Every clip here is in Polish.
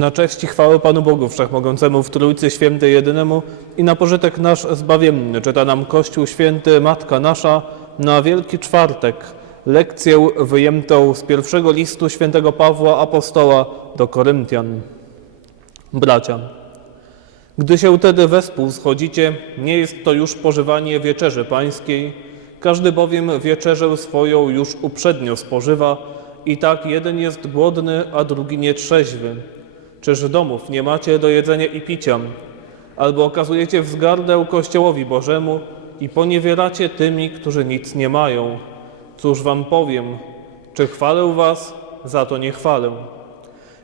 Na cześć i chwałę Panu Bogu Wszechmogącemu w Trójcy Świętej Jedynemu i na pożytek nasz zbawienny czyta nam Kościół Święty, Matka Nasza na Wielki Czwartek. Lekcję wyjętą z pierwszego listu świętego Pawła Apostoła do Koryntian. Bracia, gdy się tedy wespół schodzicie, nie jest to już pożywanie wieczerzy pańskiej, każdy bowiem wieczerzę swoją już uprzednio spożywa i tak jeden jest głodny, a drugi nietrzeźwy. Czyż domów nie macie do jedzenia i picia? Albo okazujecie wzgardę Kościołowi Bożemu i poniewieracie tymi, którzy nic nie mają. Cóż wam powiem? Czy chwalę was? Za to nie chwalę.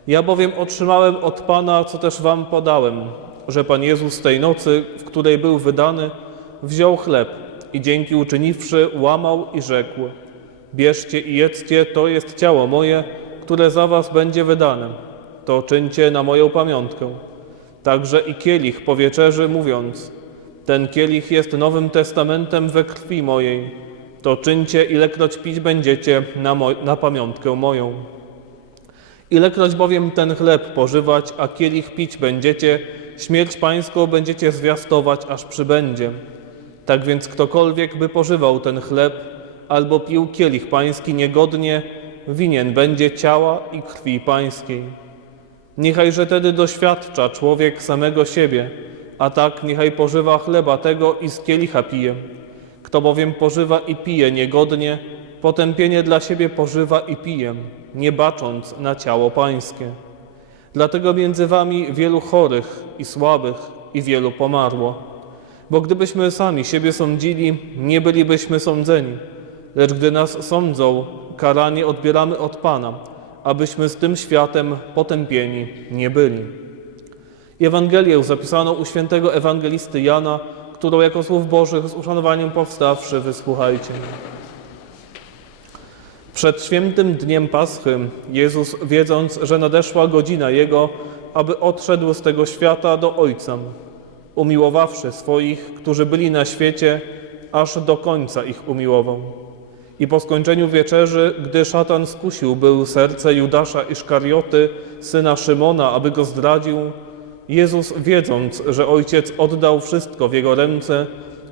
Ja bowiem otrzymałem od Pana, co też wam podałem, że Pan Jezus tej nocy, w której był wydany, wziął chleb i dzięki uczyniwszy, łamał i rzekł: Bierzcie i jedzcie, to jest ciało moje, które za was będzie wydane. To czyńcie na moją pamiątkę. Także i kielich po wieczerzy, mówiąc: Ten kielich jest nowym testamentem we krwi mojej. To czyńcie, ilekroć pić będziecie na, na pamiątkę moją. Ilekroć bowiem ten chleb pożywać, a kielich pić będziecie, śmierć pańską będziecie zwiastować, aż przybędzie. Tak więc ktokolwiek by pożywał ten chleb, albo pił kielich pański niegodnie, winien będzie ciała i krwi pańskiej. Niechajże tedy doświadcza człowiek samego siebie, a tak niechaj pożywa chleba tego i z kielicha pije. Kto bowiem pożywa i pije niegodnie, potępienie dla siebie pożywa i pije, nie bacząc na ciało pańskie. Dlatego między wami wielu chorych i słabych i wielu pomarło. Bo gdybyśmy sami siebie sądzili, nie bylibyśmy sądzeni. Lecz gdy nas sądzą, karanie odbieramy od Pana, abyśmy z tym światem potępieni nie byli. Ewangelię zapisano u świętego ewangelisty Jana, którą jako słów Bożych z uszanowaniem powstawszy wysłuchajcie. Przed świętym dniem Paschy Jezus, wiedząc, że nadeszła godzina Jego, aby odszedł z tego świata do Ojca, umiłowawszy swoich, którzy byli na świecie, aż do końca ich umiłował. I po skończeniu wieczerzy, gdy szatan skusił był serce Judasza Iszkarioty, syna Szymona, aby go zdradził, Jezus, wiedząc, że Ojciec oddał wszystko w Jego ręce,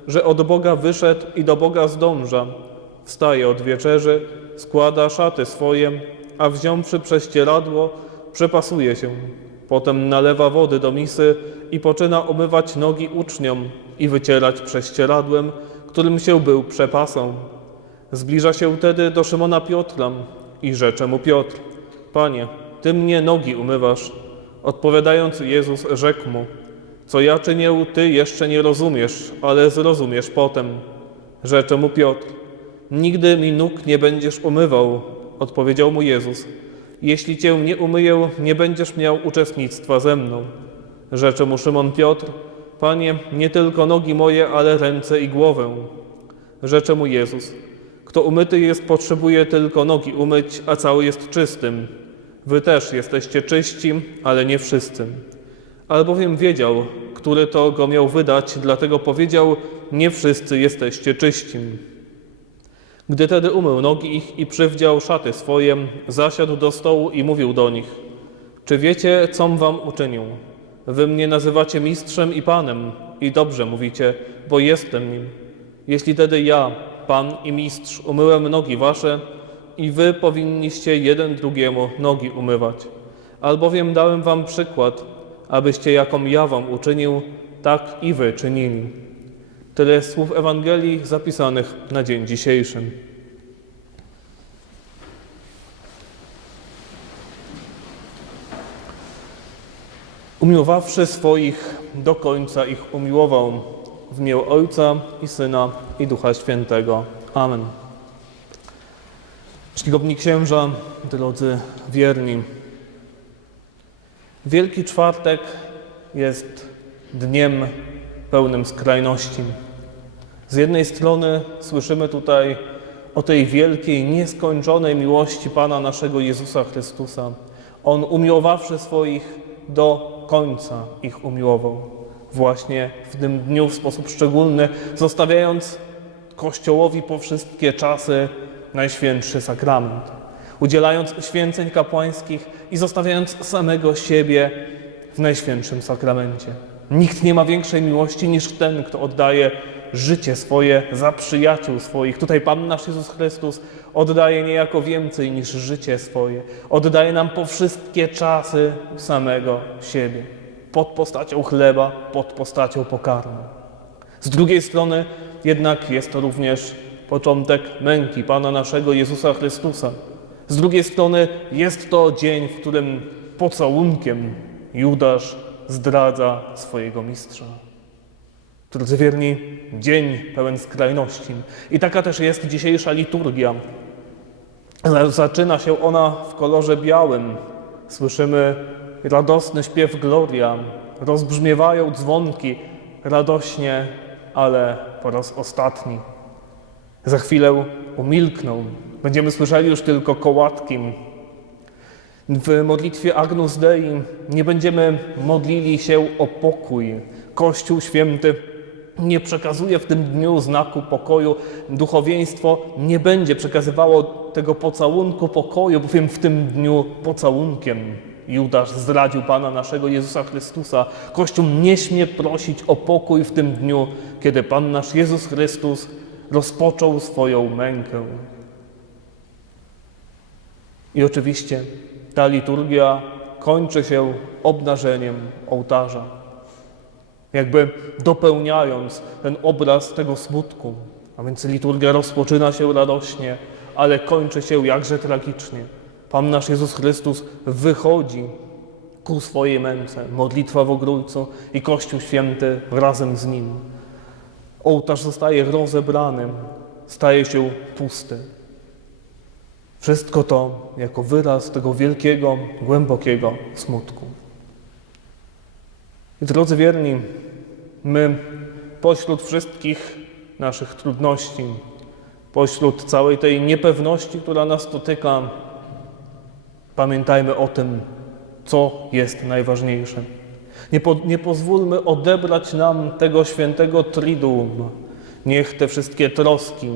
że od Boga wyszedł i do Boga zdąża, wstaje od wieczerzy, składa szaty swoje, a wziąwszy prześcieradło, przepasuje się. Potem nalewa wody do misy i poczyna umywać nogi uczniom i wycierać prześcieradłem, którym się był przepasał. Zbliża się tedy do Szymona Piotra i rzecze mu Piotr: Panie, ty mnie nogi umywasz. Odpowiadając Jezus rzekł mu: Co ja czynię, ty jeszcze nie rozumiesz, ale zrozumiesz potem. Rzecze mu Piotr: Nigdy mi nóg nie będziesz umywał. Odpowiedział mu Jezus: Jeśli cię nie umyję, nie będziesz miał uczestnictwa ze mną. Rzecze mu Szymon Piotr: Panie, nie tylko nogi moje, ale ręce i głowę. Rzecze mu Jezus: Kto umyty jest, potrzebuje tylko nogi umyć, a cały jest czystym. Wy też jesteście czyści, ale nie wszyscy. Albowiem wiedział, który to go miał wydać, dlatego powiedział: Nie wszyscy jesteście czyści. Gdy tedy umył nogi ich i przywdział szaty swoje, zasiadł do stołu i mówił do nich: Czy wiecie, com wam uczynił? Wy mnie nazywacie mistrzem i panem, i dobrze mówicie, bo jestem nim. Jeśli tedy ja, pan i mistrz, umyłem nogi wasze, i wy powinniście jeden drugiemu nogi umywać. Albowiem dałem wam przykład, abyście jaką ja wam uczynił, tak i wy czynili. Tyle słów Ewangelii zapisanych na dzień dzisiejszy. Umiłowawszy swoich, do końca ich umiłował. W imię Ojca i Syna i Ducha Świętego. Amen. Czcigodni księża, drodzy wierni, Wielki Czwartek jest dniem pełnym skrajności. Z jednej strony słyszymy tutaj o tej wielkiej, nieskończonej miłości Pana naszego Jezusa Chrystusa. On umiłowawszy swoich do końca ich umiłował. Właśnie w tym dniu w sposób szczególny, zostawiając Kościołowi po wszystkie czasy Najświętszy Sakrament. udzielając święceń kapłańskich i zostawiając samego siebie w Najświętszym Sakramencie. Nikt nie ma większej miłości niż ten, kto oddaje życie swoje za przyjaciół swoich. Tutaj Pan nasz Jezus Chrystus oddaje niejako więcej niż życie swoje. Oddaje nam po wszystkie czasy samego siebie. Pod postacią chleba, pod postacią pokarmu. Z drugiej strony jednak jest to również początek męki Pana naszego Jezusa Chrystusa. Z drugiej strony jest to dzień, w którym pocałunkiem Judasz zdradza swojego mistrza. Drodzy wierni, dzień pełen skrajności. I taka też jest dzisiejsza liturgia. Za- Zaczyna się ona w kolorze białym. Słyszymy radosny śpiew Gloria. Rozbrzmiewają dzwonki radośnie, ale po raz ostatni. Za chwilę umilkną. Będziemy słyszeli już tylko kołatki. W modlitwie Agnus Dei nie będziemy modlili się o pokój. Kościół Święty nie przekazuje w tym dniu znaku pokoju. Duchowieństwo nie będzie przekazywało tego pocałunku pokoju, bowiem w tym dniu pocałunkiem Judasz zdradził Pana naszego Jezusa Chrystusa. Kościół nie śmie prosić o pokój w tym dniu, kiedy Pan nasz Jezus Chrystus rozpoczął swoją mękę. I oczywiście ta liturgia kończy się obnażeniem ołtarza, jakby dopełniając ten obraz tego smutku. A więc liturgia rozpoczyna się radośnie, ale kończy się jakże tragicznie. Pan nasz Jezus Chrystus wychodzi ku swojej męce, modlitwa w ogrójcu i Kościół Święty razem z nim. Ołtarz zostaje rozebrany, staje się pusty. Wszystko to jako wyraz tego wielkiego, głębokiego smutku. I drodzy wierni, my pośród wszystkich naszych trudności, pośród całej tej niepewności, która nas dotyka, pamiętajmy o tym, co jest najważniejsze. Nie, po, nie pozwólmy odebrać nam tego świętego triduum. Niech te wszystkie troski,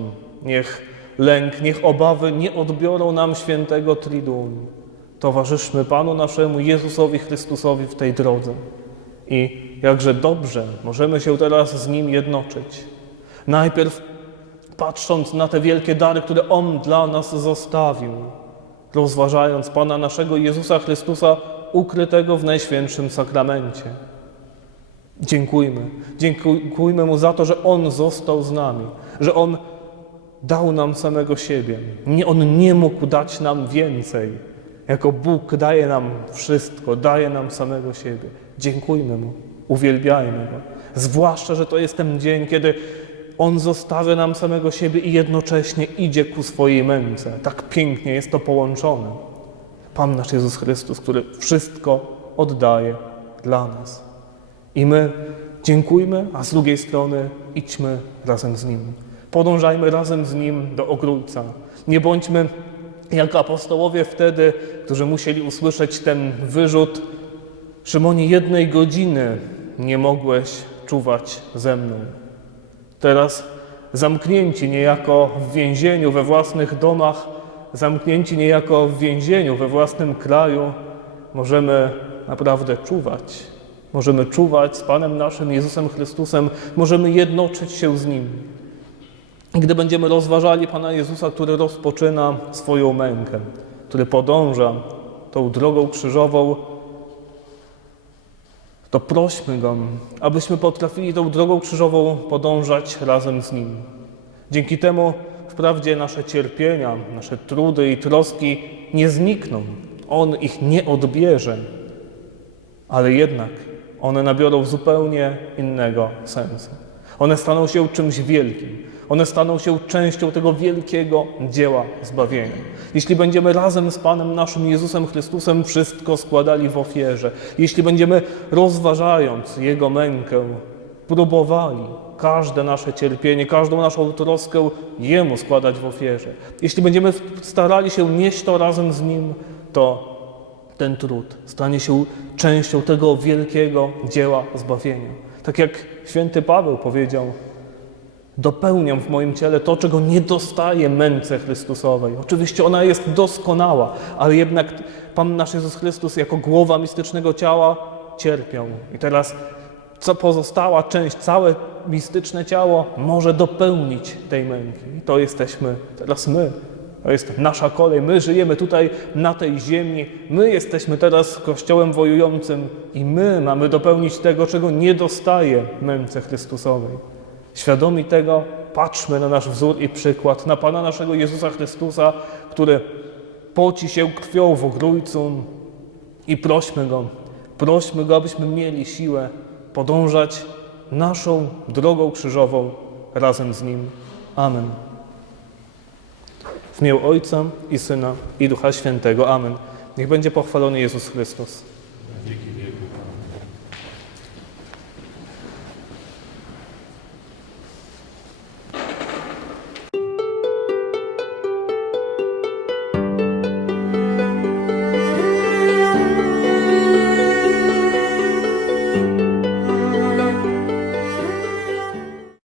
niech lęk, niech obawy nie odbiorą nam świętego triduum. Towarzyszmy Panu naszemu Jezusowi Chrystusowi w tej drodze. I jakże dobrze możemy się teraz z Nim jednoczyć. Najpierw patrząc na te wielkie dary, które On dla nas zostawił, rozważając Pana naszego Jezusa Chrystusa ukrytego w Najświętszym Sakramencie. Dziękujmy. Dziękujmy Mu za to, że On został z nami, że On dał nam samego siebie. Nie, on nie mógł dać nam więcej. Jako Bóg daje nam wszystko, daje nam samego siebie. Dziękujmy Mu, uwielbiajmy Go. Zwłaszcza, że to jest ten dzień, kiedy On zostawia nam samego siebie i jednocześnie idzie ku swojej męce. Tak pięknie jest to połączone. Pan nasz Jezus Chrystus, który wszystko oddaje dla nas. I my dziękujmy, a z drugiej strony idźmy razem z Nim. Podążajmy razem z Nim do ogrójca. Nie bądźmy jak apostołowie wtedy, którzy musieli usłyszeć ten wyrzut. Szymonie, jednej godziny nie mogłeś czuwać ze mną. Teraz zamknięci niejako w więzieniu we własnych domach, zamknięci niejako w więzieniu we własnym kraju, możemy naprawdę czuwać. Możemy czuwać z Panem naszym Jezusem Chrystusem, możemy jednoczyć się z Nim. I gdy będziemy rozważali Pana Jezusa, który rozpoczyna swoją mękę, który podąża tą drogą krzyżową, to prośmy Go, abyśmy potrafili tą drogą krzyżową podążać razem z Nim. Dzięki temu wprawdzie nasze cierpienia, nasze trudy i troski nie znikną. On ich nie odbierze, ale jednak one nabiorą zupełnie innego sensu. One staną się czymś wielkim. One staną się częścią tego wielkiego dzieła zbawienia. Jeśli będziemy razem z Panem naszym Jezusem Chrystusem wszystko składali w ofierze, jeśli będziemy rozważając Jego mękę, próbowali każde nasze cierpienie, każdą naszą troskę Jemu składać w ofierze, jeśli będziemy starali się nieść to razem z Nim, to ten trud stanie się częścią tego wielkiego dzieła zbawienia. Tak jak święty Paweł powiedział, dopełniam w moim ciele to, czego nie dostaję męce Chrystusowej. Oczywiście ona jest doskonała, ale jednak Pan nasz Jezus Chrystus jako głowa mistycznego ciała cierpiał. I teraz co pozostała część, całe mistyczne ciało może dopełnić tej męki. I to jesteśmy teraz my. To jest nasza kolej. My żyjemy tutaj na tej ziemi. My jesteśmy teraz Kościołem wojującym i my mamy dopełnić tego, czego nie dostaje męce Chrystusowej. Świadomi tego, patrzmy na nasz wzór i przykład, na Pana naszego Jezusa Chrystusa, który poci się krwią w ogrójcu i prośmy Go, prośmy Go, abyśmy mieli siłę podążać naszą drogą krzyżową razem z Nim. Amen. W imię Ojca i Syna i Ducha Świętego. Amen. Niech będzie pochwalony Jezus Chrystus.